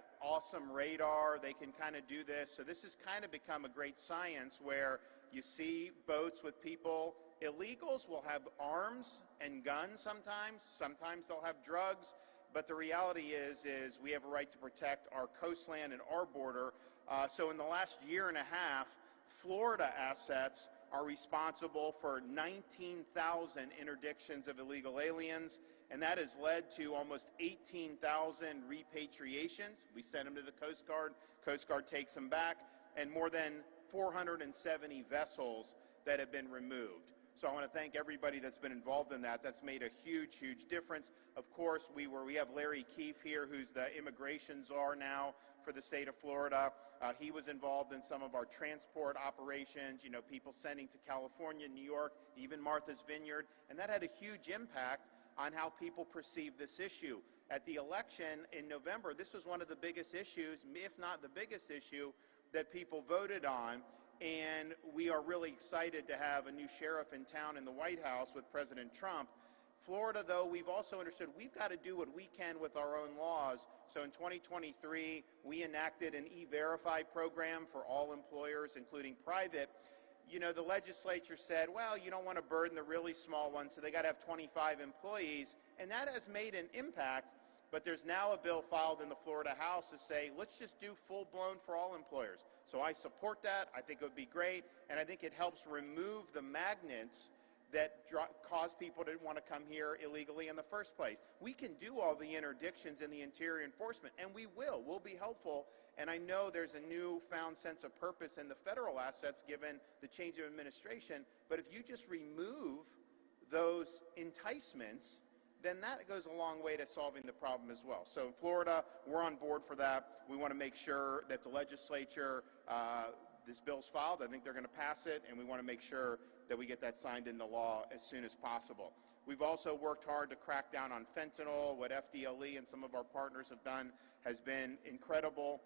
got awesome radar. They can kind of do this. So this has kind of become a great science where you see boats with people. Illegals will have arms and guns sometimes. Sometimes they'll have drugs. But the reality is we have a right to protect our coastland and our border. So in the last year and a half, Florida assets are responsible for 19,000 interdictions of illegal aliens, and that has led to almost 18,000 repatriations. We send them to the Coast Guard. Coast Guard takes them back, and more than 470 vessels that have been removed. So I want to thank everybody that's been involved in that. That's made a huge, huge difference. Of course, we have Larry Keith here, who's the immigration czar now for the state of Florida. He was involved in some of our transport operations, you know, people sending to California, New York, even Martha's Vineyard, and that had a huge impact on how people perceive this issue. At the election in November, this was one of the biggest issues, if not the biggest issue, that people voted on. And we are really excited to have a new sheriff in town in the White House with President Trump. Florida, though, we've also understood we've got to do what we can with our own laws. So in 2023, we enacted an E-Verify program for all employers, including private. You know, the legislature said, well, you don't want to burden the really small ones, so they got to have 25 employees. And that has made an impact. But there's now a bill filed in the Florida House to say, let's just do full-blown for all employers. So I support that. I think it would be great. And I think it helps remove the magnets that cause people to want to come here illegally in the first place. We can do all the interdictions in the interior enforcement, and we will. We'll be helpful. And I know there's a newfound sense of purpose in the federal assets given the change of administration. But if you just remove those enticements, then that goes a long way to solving the problem as well. So in Florida, we're on board for that. We want to make sure that the legislature, this bill's filed. I think they're going to pass it, and we want to make sure that we get that signed into law as soon as possible. We've also worked hard to crack down on fentanyl. What FDLE and some of our partners have done has been incredible.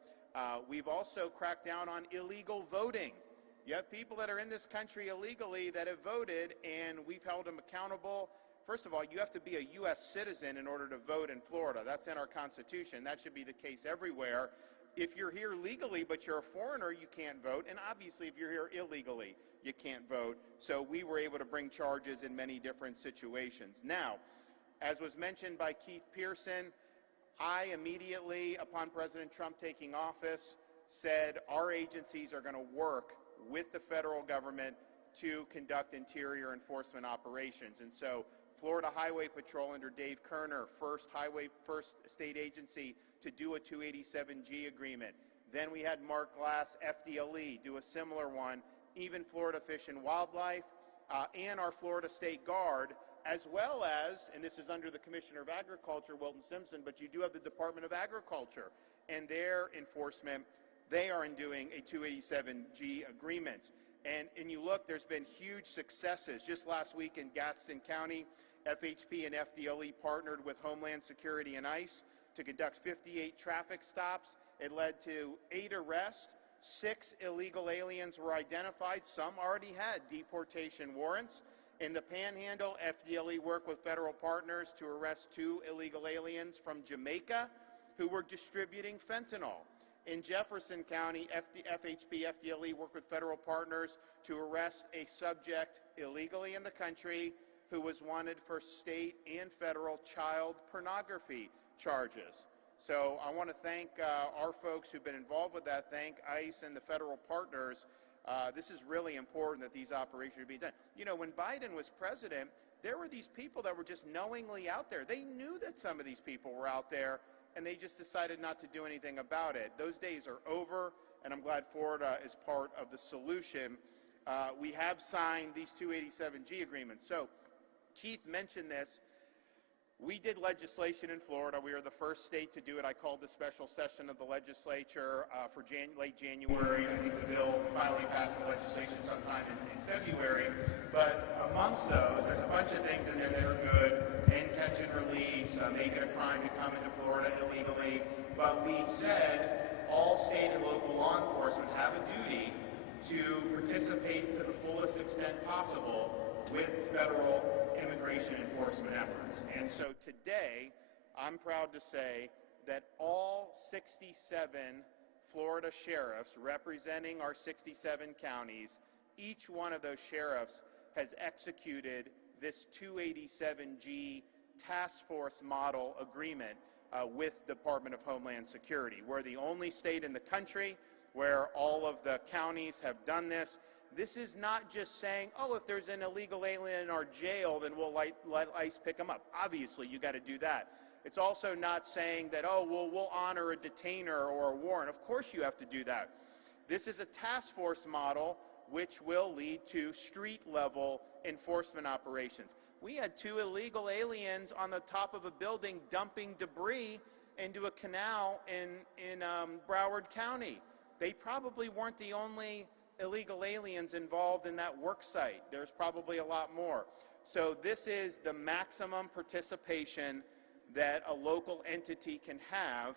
We've also cracked down on illegal voting. You have people that are in this country illegally that have voted, and we've held them accountable. First of all, you have to be a U.S. citizen in order to vote in Florida. That's in our Constitution. That should be the case everywhere. If you're here legally but you're a foreigner, you can't vote. And obviously, if you're here illegally, you can't vote. So we were able to bring charges in many different situations. Now, as was mentioned by Keith Pearson, I immediately, upon President Trump taking office, said our agencies are going to work with the federal government to conduct interior enforcement operations. And so Florida Highway Patrol under Dave Kerner, first state agency to do a 287G agreement. Then we had Mark Glass, FDLE, do a similar one. Even Florida Fish and Wildlife and our Florida State Guard, as well as, and this is under the Commissioner of Agriculture, Wilton Simpson, but you do have the Department of Agriculture and their enforcement. They are doing a 287G agreement. And you look, there's been huge successes. Just last week in Gadsden County, FHP and FDLE partnered with Homeland Security and ICE to conduct 58 traffic stops. It led to 8 arrests. 6 illegal aliens were identified. Some already had deportation warrants. In the Panhandle, FDLE worked with federal partners to arrest 2 illegal aliens from Jamaica who were distributing fentanyl. In Jefferson County, FHP, FDLE worked with federal partners to arrest a subject illegally in the country who was wanted for state and federal child pornography charges. So I want to thank our folks who've been involved with that. Thank ICE and the federal partners. This is really important that these operations be done. You know, when Biden was president, there were these people that were just knowingly out there. They knew that some of these people were out there, and they just decided not to do anything about it. Those days are over, and I'm glad Florida is part of the solution. We have signed these 287G agreements. So Keith mentioned this. We did legislation in Florida. We were the first state to do it. I called the special session of the legislature for late January. I think the bill finally passed the legislation sometime in February. But amongst those, there's a bunch of things in there that are good. End, catch, and release, make it a crime to come into Florida illegally. But we said all state and local law enforcement have a duty to participate to the fullest extent possible with federal immigration enforcement efforts. And so today, I'm proud to say that all 67 Florida sheriffs representing our 67 counties, each one of those sheriffs has executed this 287G task force model agreement with Department of Homeland Security. We're the only state in the country where all of the counties have done this. This is not just saying, oh, if there's an illegal alien in our jail, then we'll let ICE pick them up. Obviously, you got to do that. It's also not saying that, oh, well, we'll honor a detainer or a warrant. Of course you have to do that. This is a task force model which will lead to street-level enforcement operations. We had 2 illegal aliens on the top of a building dumping debris into a canal in Broward County. They probably weren't the only illegal aliens involved in that work site. There's probably a lot more. So this is the maximum participation that a local entity can have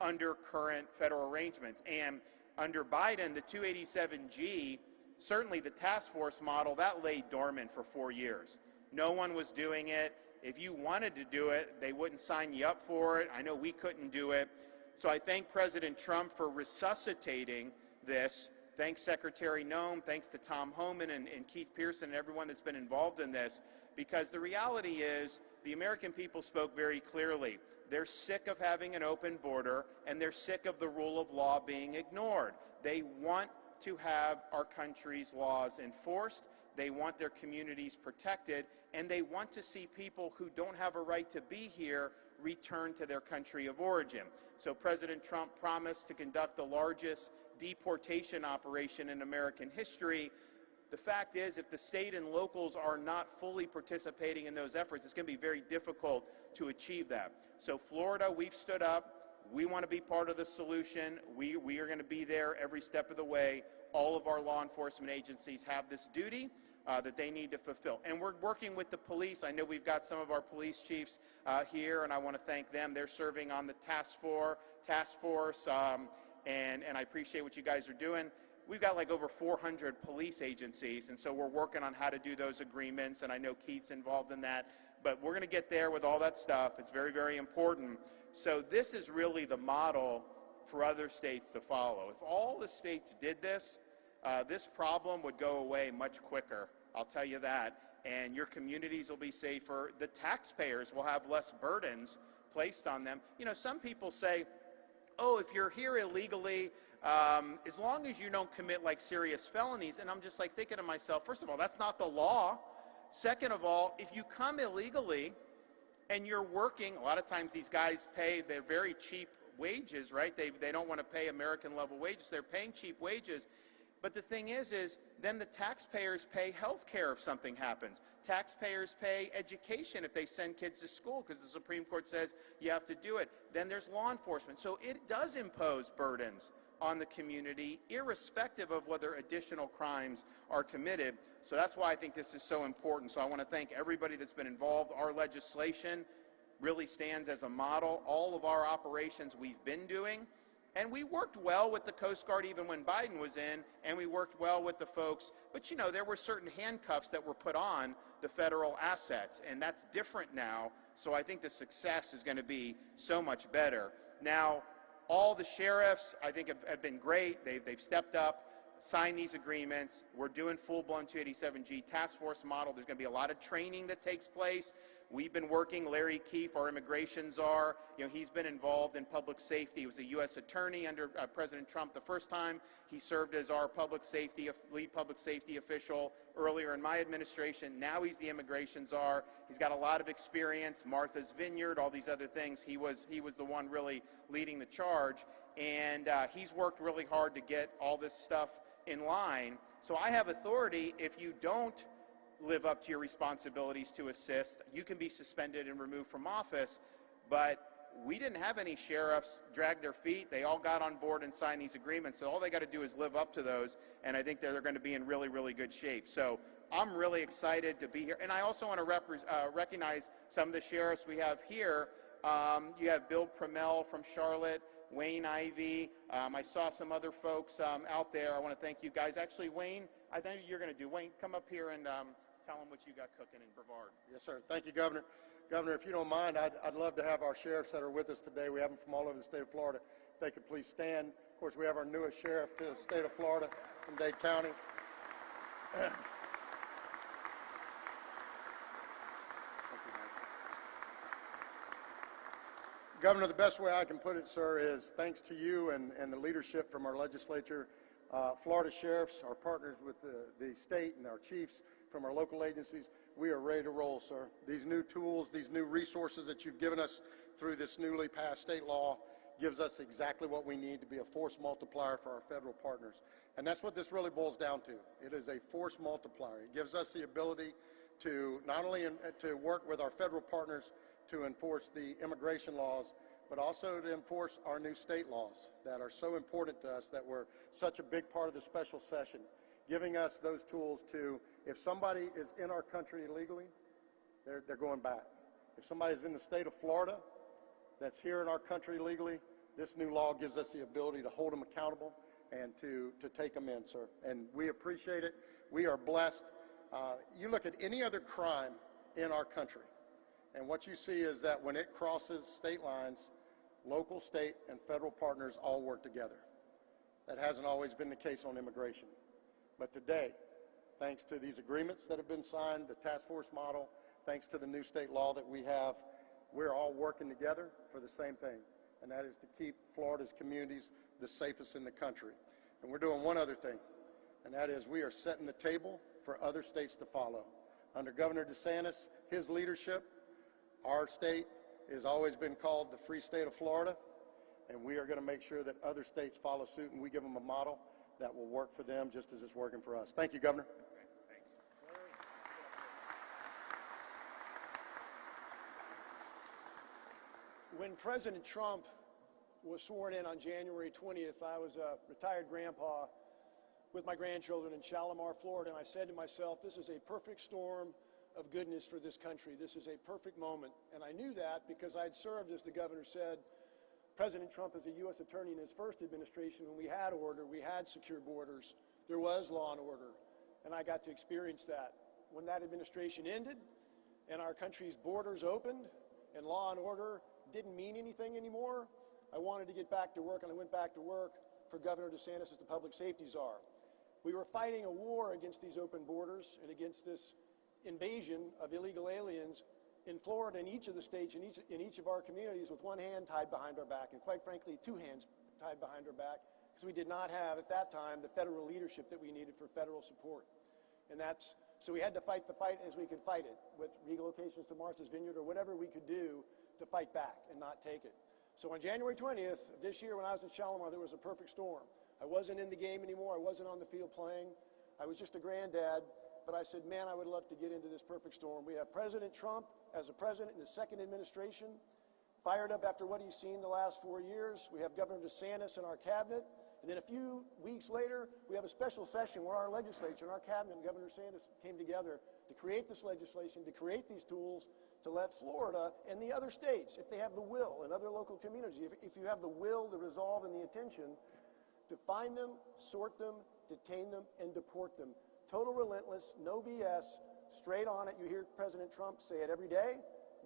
under current federal arrangements. And under Biden, the 287G, certainly the task force model, that lay dormant for 4 years. No one was doing it. If you wanted to do it, they wouldn't sign you up for it. I know we couldn't do it. So I thank President Trump for resuscitating this. Thanks Secretary Noem, thanks to Tom Homan and Keith Pearson and everyone that's been involved in this, because the reality is the American people spoke very clearly. They're sick of having an open border, and they're sick of the rule of law being ignored. They want to have our country's laws enforced, they want their communities protected, and they want to see people who don't have a right to be here return to their country of origin. So President Trump promised to conduct the largest deportation operation in American history. The fact is, if the state and locals are not fully participating in those efforts, it's going to be very difficult to achieve that. So Florida, we've stood up. We want to be part of the solution. We are going to be there every step of the way. All of our law enforcement agencies have this duty that they need to fulfill. And we're working with the police. I know we've got some of our police chiefs here, and I want to thank them. They're serving on the task force, and I appreciate what you guys are doing. We've got like over 400 police agencies, and so we're working on how to do those agreements, and I know Keith's involved in that. But we're going to get there with all that stuff. It's very, very important. So this is really the model for other states to follow. If all the states did this, this problem would go away much quicker. I'll tell you that. And your communities will be safer. The taxpayers will have less burdens placed on them. You know, some people say, oh, if you're here illegally, as long as you don't commit like serious felonies, and I'm just like thinking to myself, first of all, that's not the law. Second of all, if you come illegally and you're working, a lot of times these guys pay their very cheap wages, right? They don't want to pay American level wages. They're paying cheap wages. But the thing is then the taxpayers pay health care if something happens. Taxpayers pay education if they send kids to school because the Supreme Court says you have to do it. Then there's law enforcement. So it does impose burdens on the community, irrespective of whether additional crimes are committed. So that's why I think this is so important. So I want to thank everybody that's been involved. Our legislation really stands as a model. All of our operations we've been doing. And we worked well with the Coast Guard even when Biden was in, and we worked well with the folks. But, you know, there were certain handcuffs that were put on the federal assets, and that's different now. So I think the success is going to be so much better. Now, all the sheriffs, I think, have been great. They've stepped up, signed these agreements. We're doing full-blown 287G task force model. There's going to be a lot of training that takes place. We've been working, Larry Keefe, our immigration czar, you know, he's been involved in public safety. He was a U.S. attorney under President Trump the first time. He served as our lead public safety official earlier in my administration. Now he's the immigration czar. He's got a lot of experience, Martha's Vineyard, all these other things. He was the one really leading the charge, and he's worked really hard to get all this stuff in line. So I have authority. If you don't live up to your responsibilities to assist, you can be suspended and removed from office. But we didn't have any sheriffs drag their feet. They all got on board and signed these agreements. So all they got to do is live up to those, and I think they're going to be in really, really good shape. So I'm really excited to be here. And I also want to recognize some of the sheriffs we have here. You have Bill Primel from Charlotte, Wayne Ivey. I saw some other folks out there. I want to thank you guys. Actually, Wayne, I think you're going to do. Wayne, come up here and tell them what you got cooking in Brevard. Yes, sir. Thank you, Governor. Governor, if you don't mind, I'd love to have our sheriffs that are with us today. We have them from all over the state of Florida. If they could please stand. Of course, we have our newest sheriff to the state of Florida from Dade County. Governor, the best way I can put it, sir, is thanks to you and the leadership from our legislature, Florida sheriffs, our partners with the state and our chiefs from our local agencies, we are ready to roll, sir. These new tools, these new resources that you've given us through this newly passed state law gives us exactly what we need to be a force multiplier for our federal partners. And that's what this really boils down to. It is a force multiplier. It gives us the ability to not only to work with our federal partners to enforce the immigration laws, but also to enforce our new state laws that are so important to us, that were such a big part of the special session, giving us those tools to, if somebody is in our country illegally, they're going back. If somebody's in the state of Florida that's here in our country legally, this new law gives us the ability to hold them accountable and to take them in, sir. And we appreciate it. We are blessed. You look at any other crime in our country, and what you see is that when it crosses state lines, local, state, and federal partners all work together. That hasn't always been the case on immigration. But today, thanks to these agreements that have been signed, the task force model, thanks to the new state law that we have, we're all working together for the same thing, and that is to keep Florida's communities the safest in the country. And we're doing one other thing, and that is we are setting the table for other states to follow. Under Governor DeSantis, his leadership, our state has always been called the free state of Florida, and we are going to make sure that other states follow suit, and we give them a model that will work for them just as it's working for us. Thank you, Governor. When President Trump was sworn in on January 20th, I was a retired grandpa with my grandchildren in Shalimar, Florida, and I said to myself, this is a perfect storm of goodness for this country. This is a perfect moment. And I knew that because I'd served, as the governor said, President Trump as a U.S. attorney in his first administration when we had order, we had secure borders, there was law and order, and I got to experience that. When that administration ended and our country's borders opened and law and order didn't mean anything anymore, I wanted to get back to work, and I went back to work for Governor DeSantis as the public safety czar. We were fighting a war against these open borders and against this invasion of illegal aliens in Florida, in each of the states, in each of our communities, with one hand tied behind our back, and quite frankly, two hands tied behind our back, because we did not have, at that time, the federal leadership that we needed for federal support. And so we had to fight the fight as we could fight it, with relocations to Martha's Vineyard or whatever we could do to fight back and not take it. So on January 20th of this year, when I was in Shalimar, there was a perfect storm. I wasn't in the game anymore. I wasn't on the field playing. I was just a granddad. But I said, man, I would love to get into this perfect storm. We have President Trump as a president in his second administration, fired up after what he's seen the last 4 years. We have Governor DeSantis in our cabinet. And then a few weeks later, we have a special session where our legislature and our cabinet and Governor DeSantis came together to create this legislation, to create these tools, to let Florida and the other states, if they have the will, and other local communities, if you have the will, the resolve, and the intention, to find them, sort them, detain them, and deport them. Total relentless, no BS, straight on it. You hear President Trump say it every day,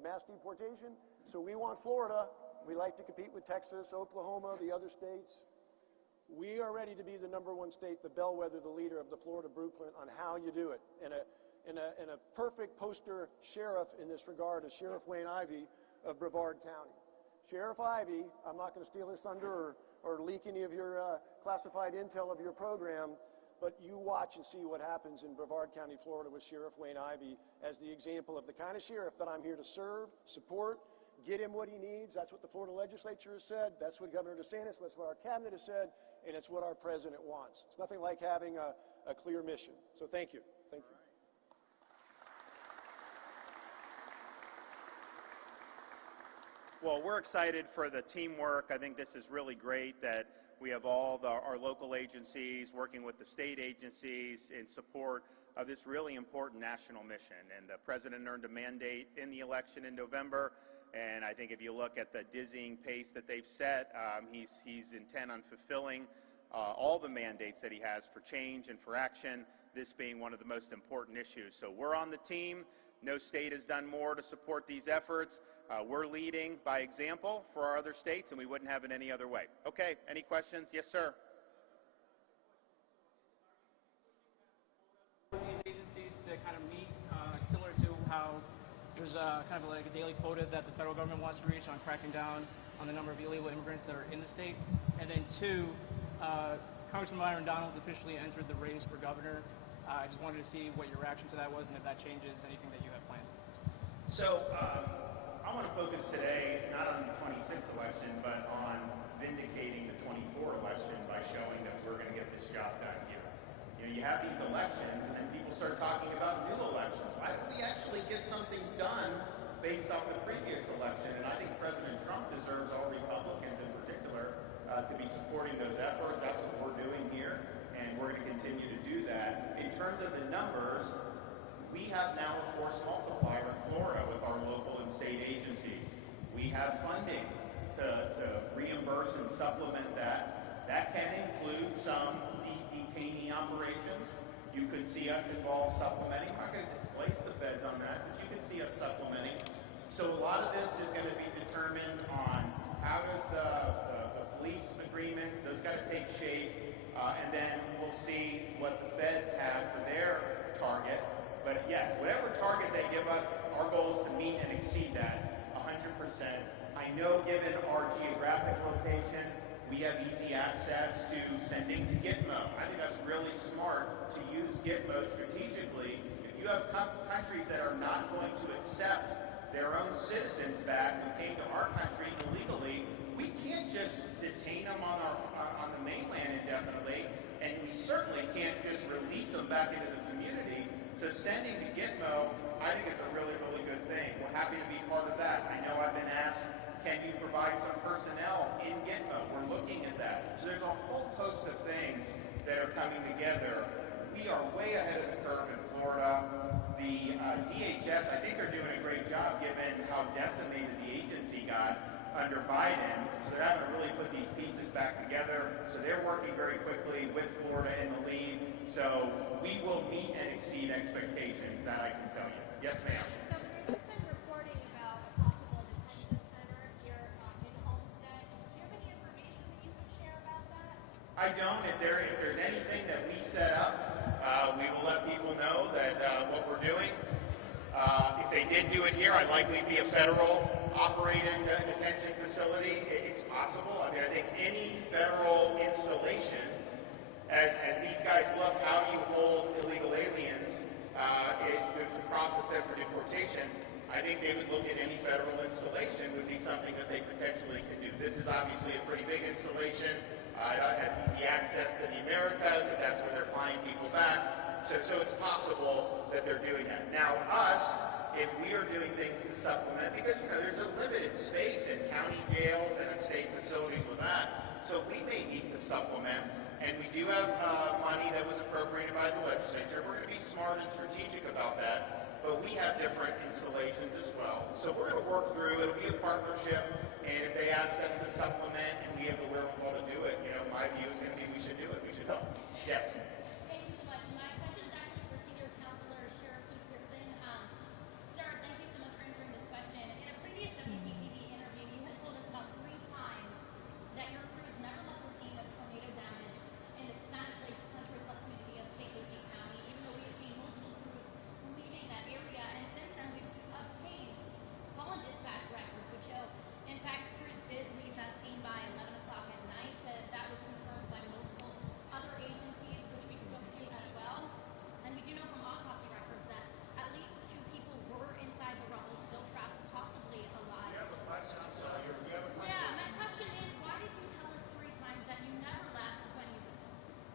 mass deportation. So we want Florida. We like to compete with Texas, Oklahoma, the other states. We are ready to be the #1 state, the bellwether, the leader of the Florida blueprint on how you do it. And a perfect poster sheriff in this regard is Sheriff Wayne Ivey of Brevard County. Sheriff Ivey, I'm not going to steal his thunder or leak any of your classified intel of your program, but you watch and see what happens in Brevard County, Florida with Sheriff Wayne Ivey as the example of the kind of sheriff that I'm here to serve, support, get him what he needs. That's what the Florida legislature has said. That's what Governor DeSantis, that's what our cabinet has said, and it's what our president wants. It's nothing like having a clear mission. So thank you. Thank you. Well, we're excited for the teamwork. I think this is really great that we have all our local agencies working with the state agencies in support of this really important national mission. And the president earned a mandate in the election in November. And I think if you look at the dizzying pace that they've set, he's intent on fulfilling all the mandates that he has for change and for action, this being one of the most important issues. So we're on the team No state has done more to support these efforts. We're leading by example for our other states, and we wouldn't have it any other way. Okay, any questions? Yes, sir. Agencies to kind of meet, similar to how there's kind of like a daily quota that the federal government wants to reach on cracking down on the number of illegal immigrants that are in the state. And then two, Congressman Myron Donalds officially entered the race for governor. I just wanted to see what your reaction to that was and if that changes anything that you have planned. So I want to focus today not on the 26th election, but on vindicating the 24 election by showing that we're going to get this job done here. You know, you have these elections, and then people start talking about new elections. Why don't we actually get something done based off the previous election? And I think President Trump deserves all Republicans in particular to be supporting those efforts. That's what we're doing here, and we're going to continue to do that. In terms of the numbers, we have now a force multiplier in Florida with our local and state agencies. We have funding to reimburse and supplement that. That can include some detainee operations. You could see us involved supplementing. I'm not going to displace the feds on that, but you can see us supplementing. So a lot of this is going to be determined on how does the police agreements, those got to take shape, and then we'll see what the feds have for their target. But yes, whatever target they give us, our goal is to meet and exceed that 100%. I know given our geographic location, we have easy access to sending to Gitmo. I think that's really smart to use Gitmo strategically. If you have countries that are not going to accept their own citizens back who came to our country illegally, we can't just detain them on the mainland indefinitely, and we certainly can't just release them back into the community. So sending to Gitmo, I think is a really, really good thing. We're happy to be part of that. I know I've been asked, can you provide some personnel in Gitmo? We're looking at that. So there's a whole host of things that are coming together. We are way ahead of the curve in Florida. The DHS, I think, are doing a great job given how decimated the agency got under Biden. So they're having to really put these pieces back together. So they're working very quickly with Florida in the lead. So we will meet and exceed expectations, that I can tell you. Yes, ma'am. So there's been reporting about a possible detention center here in Homestead. Do you have any information that you could share about that? I don't. If there's anything that we set up, we will let people know that what we're doing. If they did do it here, I'd likely be a federal operated detention facility. It's possible. I mean, I think any federal installation, as these guys look how you hold illegal aliens to process them for deportation, I think they would look at any federal installation would be something that they potentially could do. This is obviously a pretty big installation. It has easy access to the Americas, if that's where they're flying people back. So it's possible that they're doing that. Now, us, if we are doing things to supplement, because, you know, there's a limited space in county jails and in state facilities with that, so we may need to supplement. And we do have money that was appropriated by the legislature. We're going to be smart and strategic about that, but we have different installations as well. So we're going to work through. It'll be a partnership, and if they ask us to supplement and we have the wherewithal to do it, you know, my view is going to be we should do it. We should help. Yes. Thank you so much. My question is actually for Senior Counselor Sheriff Keith Pearson. Sir, thank you so much for answering this question. In a previous WPTV interview, you had told us about 3 times that your crews never left the scene of tornado damage in the Spanish Lakes Country Club community of St. Lucie County, even though we have seen multiple crews leaving that area. And since then, we've obtained call and dispatch records, which show, in fact, crews did leave that scene by 11 o'clock at night. That was confirmed by multiple other agencies, which we spoke to as well. And we do know from autopsy records that at least 2 people were inside the rubble, still trapped, possibly alive. You have a question? I'm sorry. You have a question? Yeah, my question is, why did you tell us 3 times that you never left when you did?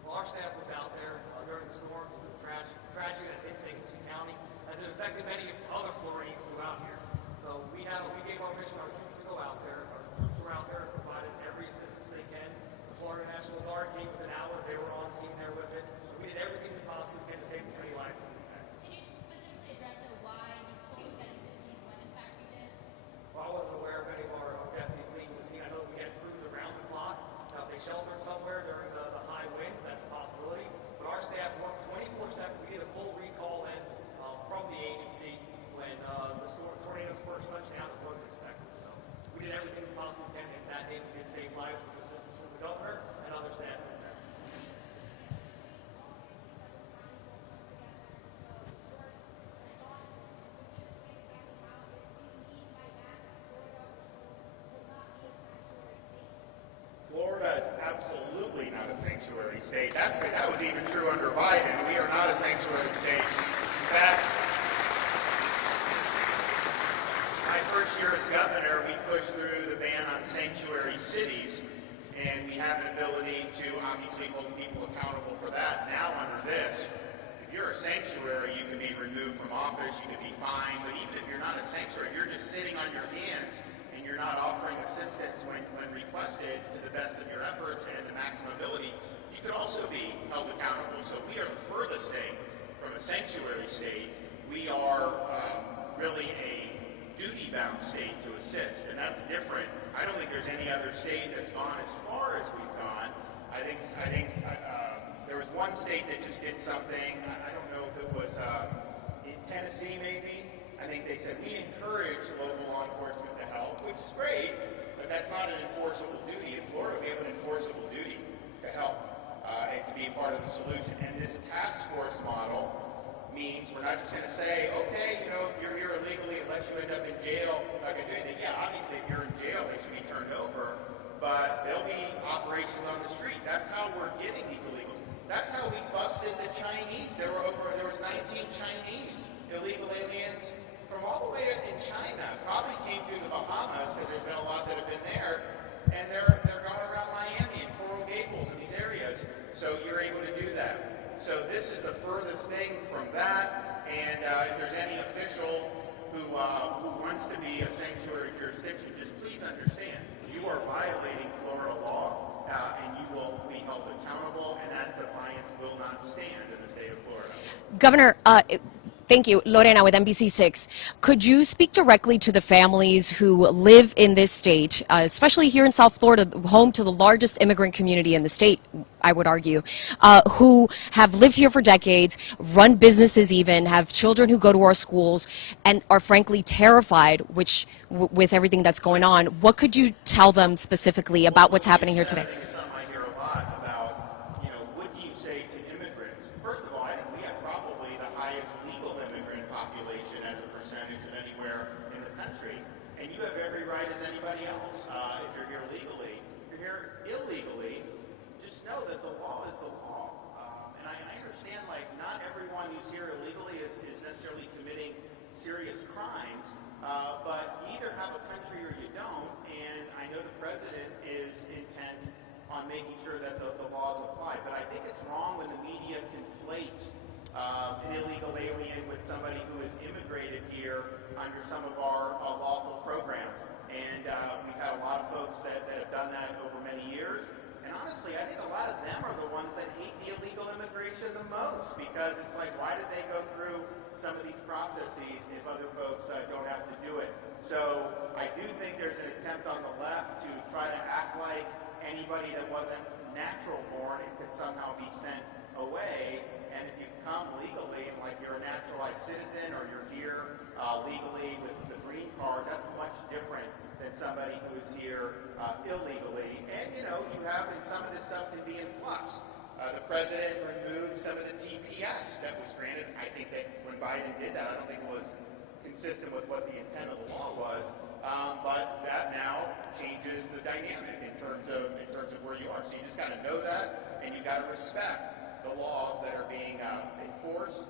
Well, our staff was out there during the storm. It was a tragedy that hit St. Lucie County, as it affected many other Floridians throughout here. So we gave our mission, our troops to go out there. Our troops were out there, provided every assistance they can. The Florida National Guard team within hours, they were on scene there with it. So we did everything we possibly could to save as many lives as we can. Can you specifically address though why you told us that you didn't leave when in fact you did? Well, I wasn't aware of any of our deputies leaving the scene. I know we had crews around the clock. Now, if they sheltered somewhere during the high winds, that's a possibility. But our staff worked 24/7. We did a full recall in from the agency when and the tornado's first touchdown wasn't expected. So we did everything we possibly can, and that day we did save lives with assistance from the governor and other staff. Florida is absolutely not a sanctuary state. That was even true under Biden. We are not a sanctuary state. In fact, my first year as governor, we pushed through the ban on sanctuary cities, and we have an ability to obviously hold people accountable for that. Now under this, if you're a sanctuary, you can be removed from office, you can be fined, but even if you're not a sanctuary, you're just sitting on your hands and you're not offering assistance when requested to the best of your efforts and the maximum ability, you could also be held accountable. So we are the furthest thing from a sanctuary state. We are really a duty-bound state to assist, and that's different. I don't think there's any other state that's gone as far as we've gone. I think there was one state that just did something. I don't know if it was in Tennessee, maybe. I think they said we encourage local law enforcement to help, which is great, but that's not an enforceable duty. In Florida, we have an enforceable duty to help and to be part of the solution. And this task force model means we're not just going to say, okay, if you're here illegally, unless you end up in jail, you're not going to do anything. Yeah, obviously, if you're in jail, they should be turned over, but there'll be operations on the street. That's how we're getting these illegals. That's how we busted the Chinese. There was 19 Chinese illegal aliens from all the way in China. Probably came through the Bahamas because there's been a lot that have been there, and they're going around Miami and Coral Gables and these areas. So you're able to do that. So this is the furthest thing from that, and if there's any official who wants to be a sanctuary jurisdiction, just please understand, you are violating Florida law, and you will be held accountable, and that defiance will not stand in the state of Florida. Governor, thank you. Lorena with NBC6. Could you speak directly to the families who live in this state, especially here in South Florida, home to the largest immigrant community in the state, I would argue, who have lived here for decades, run businesses even, have children who go to our schools, and are frankly terrified, with everything that's going on? What could you tell them specifically about what's happening here today? Serious crimes, but you either have a country or you don't, and I know the president is intent on making sure that the laws apply, but I think it's wrong when the media conflates an illegal alien with somebody who has immigrated here under some of our lawful programs, and we've had a lot of folks that have done that over many years, and honestly, I think a lot of them are the ones that hate the illegal immigration the most, because it's like, why did they go through some of these processes if other folks don't have to do it? So I do think there's an attempt on the left to try to act like anybody that wasn't natural born and could somehow be sent away. And if you've come legally and like you're a naturalized citizen or you're here legally with the green card, that's much different than somebody who is here illegally. And you have, and some of this stuff can be in flux. The president removed some of the TPS that was granted. I think that when Biden did that, I don't think it was consistent with what the intent of the law was. But that now changes the dynamic in terms of where you are. So you just got to know that, and you got to respect the laws that are being enforced.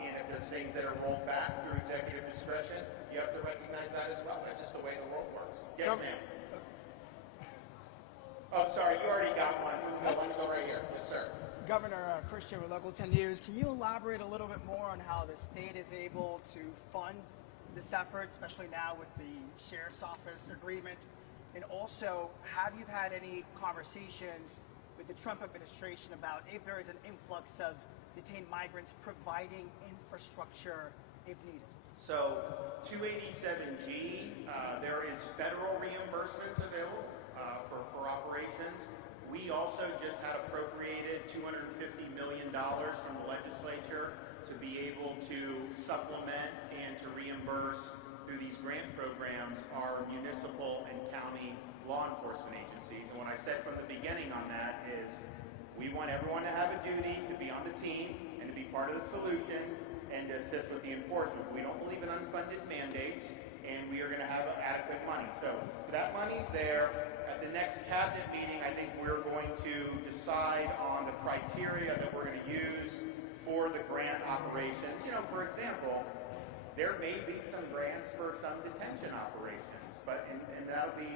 And if there's things that are rolled back through executive discretion, you have to recognize that as well. That's just the way the world works. Yes, ma'am. Oh, sorry, you already got one. Why don't you go right here? Yes, sir. Governor Christian with Local 10 News. Can you elaborate a little bit more on how the state is able to fund this effort, especially now with the Sheriff's Office agreement? And also, have you had any conversations with the Trump administration about if there is an influx of detained migrants providing infrastructure if needed? So 287G, there is federal reimbursements available for operations. We also just had appropriated $250 million from the legislature to be able to supplement and to reimburse through these grant programs our municipal and county law enforcement agencies. And what I said from the beginning on that is we want everyone to have a duty to be on the team and to be part of the solution and to assist with the enforcement. We don't believe in unfunded mandates, and we are going to have adequate money. So that money's there. At the next cabinet meeting, I think we're going to decide on the criteria that we're going to use for the grant operations. You know, for example, there may be some grants for some detention operations, but and that'll be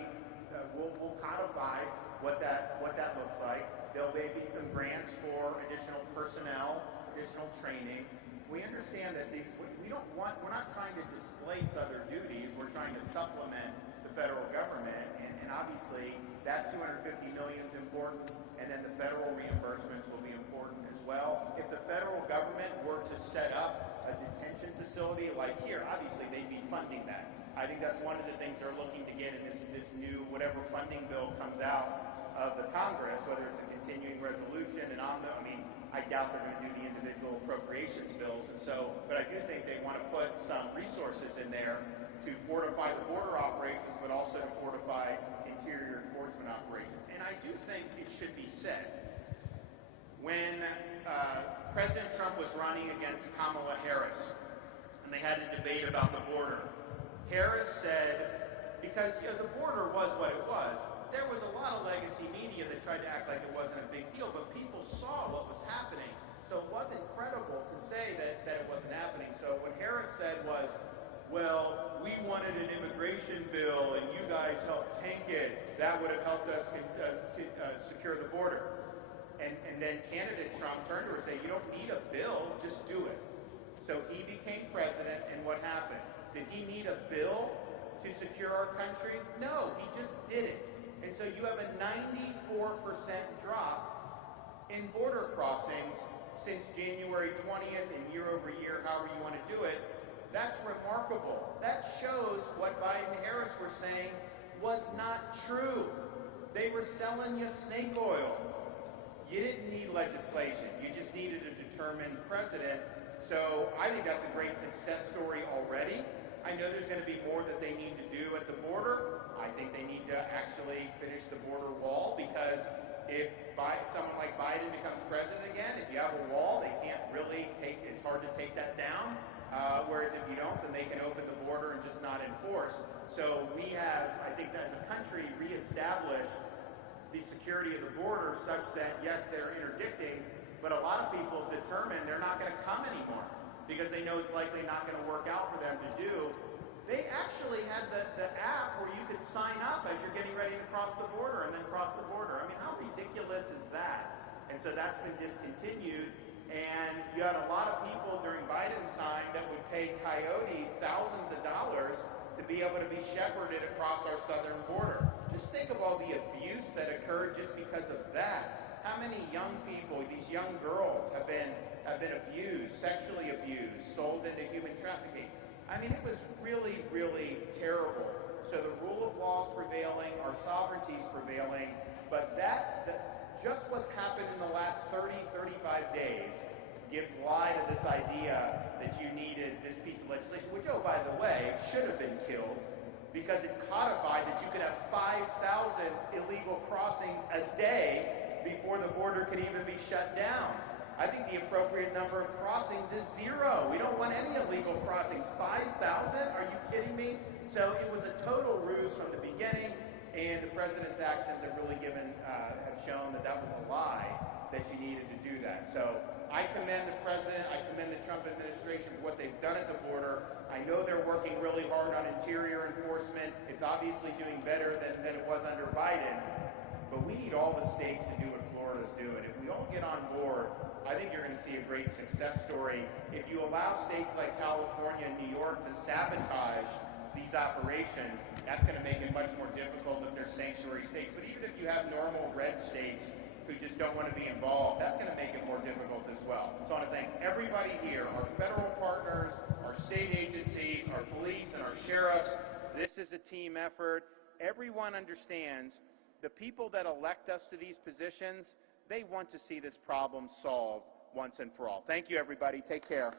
we'll codify what that looks like. There may be some grants for additional personnel, additional training. We understand that we're not trying to displace other duties. We're trying to supplement the federal government, and obviously that $250 million is important, and then the federal reimbursements will be important as well. If the federal government were to set up a detention facility like here, obviously they'd be funding that. I think that's one of the things they're looking to get in this new, whatever funding bill comes out of the Congress, whether it's a continuing resolution, and I doubt they're going to do the individual appropriations bills, but I do think they want to put some resources in there to fortify the border operations, but also to fortify interior enforcement operations. And I do think it should be said, when President Trump was running against Kamala Harris, and they had a debate about the border, Harris said, because the border was what it was, there was a lot of legacy media that tried to act like it wasn't a big deal, but people saw what was happening. So it wasn't credible to say that it wasn't happening. So what Harris said was, well, we wanted an immigration bill and you guys helped tank it. That would have helped us secure the border. And then candidate Trump turned to her and said, you don't need a bill, just do it. So he became president, and what happened? Did he need a bill to secure our country? No, he just did it. And so you have a 94% drop in border crossings since January 20th, and year over year, however you want to do it. That's remarkable. That shows what Biden and Harris were saying was not true. They were selling you snake oil. You didn't need legislation. You just needed a determined president. So I think that's a great success story already. I know there's going to be more that they need to do at the border. I think they need to actually finish the border wall, because if someone like Biden becomes president again, if you have a wall, they can't really it's hard to take that down. Whereas if you don't, then they can open the border and just not enforce. So we have, I think, as a country, reestablished the security of the border such that, yes, they're interdicting, but a lot of people determine they're not going to come anymore because they know it's likely not going to work out for them to do. They actually had the app where you could sign up as you're getting ready to cross the border and then cross the border. I mean, how ridiculous is that? And so that's been discontinued. And you had a lot of people during Biden's time that would pay coyotes thousands of dollars to be able to be shepherded across our southern border. Just think of all the abuse that occurred just because of that. How many young people, these young girls, have been abused, sexually abused, sold into human trafficking? I mean, it was really, really terrible. So the rule of law is prevailing, our sovereignty is prevailing, but just what's happened in the last 30, 35 days gives lie to this idea that you needed this piece of legislation, which, oh, by the way, should have been killed, because it codified that you could have 5,000 illegal crossings a day before the border could even be shut down. I think the appropriate number of crossings is 0. We don't want any illegal crossings. 5,000? Are you kidding me? So it was a total ruse from the beginning, and the president's actions have really have shown that was a lie, that you needed to do that. So I commend the president, I commend the Trump administration for what they've done at the border. I know they're working really hard on interior enforcement. It's obviously doing better than it was under Biden, but we need all the states to do what Florida's doing. If we all get on board, I think you're going to see a great success story. If you allow states like California and New York to sabotage these operations, that's going to make it much more difficult if they're sanctuary states. But even if you have normal red states who just don't want to be involved, that's going to make it more difficult as well. So I want to thank everybody here, our federal partners, our state agencies, our police, and our sheriffs. This is a team effort. Everyone understands the people that elect us to these positions, they want to see this problem solved once and for all. Thank you, everybody. Take care.